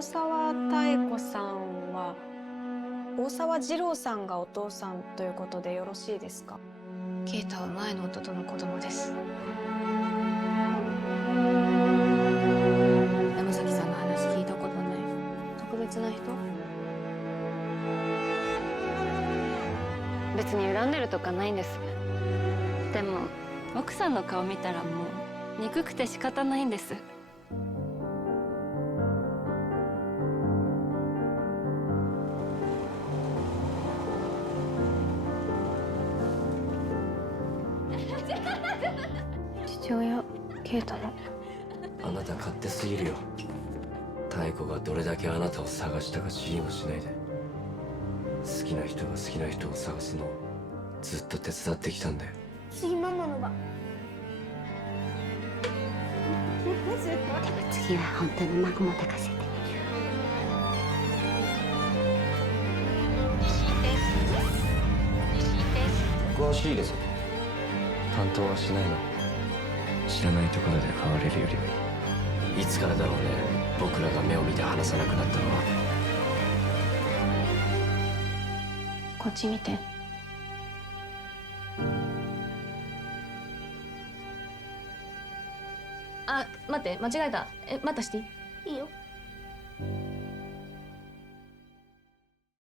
大沢妙子さんは大沢二郎さんがお父さんということでよろしいですか？啓太は前の夫との子供です。山崎さんの話聞いたことない。特別な人？別に恨んでるとかないんです。でも奥さんの顔見たらもう憎くて仕方ないんです。父親啓太の。あなた勝手すぎるよ。妙子がどれだけあなたを探したか知りもしないで。好きな人が好きな人を探すのをずっと手伝ってきたんだよ。次ママの番。でも次は本当に孫も抱かせて。詳しいです。担当はしないの。知らないところで変われるよりはいい。いつからだろうね、僕らが目を見て話さなくなったのは。こっち見て。あ、待って、間違えた。またしていい？いいよ。